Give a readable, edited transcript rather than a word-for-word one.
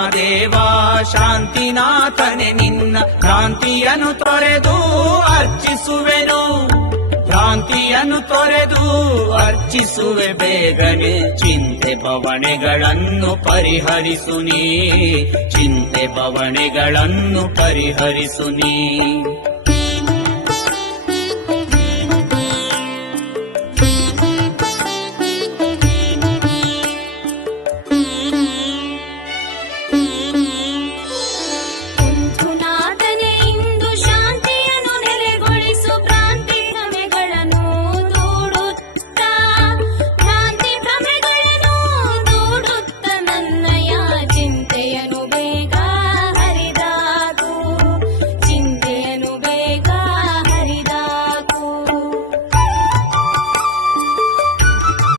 ಮಹಾದೇವ ಶಾಂತಿನಾಥನೆ ನಿನ್ನ ಭ್ರಾಂತಿಯನ್ನು ತೊರೆದು ಅರ್ಚಿಸುವೆನು, ಭ್ರಾಂತಿಯನ್ನು ತೊರೆದು ಅರ್ಚಿಸುವೆ ಬೇಗನೆ. ಚಿಂತೆ ಬವಣೆಗಳನ್ನು ಪರಿಹರಿಸು ನೀ, ಚಿಂತೆ ಬವಣೆಗಳನ್ನು ಪರಿಹರಿಸು ನೀ.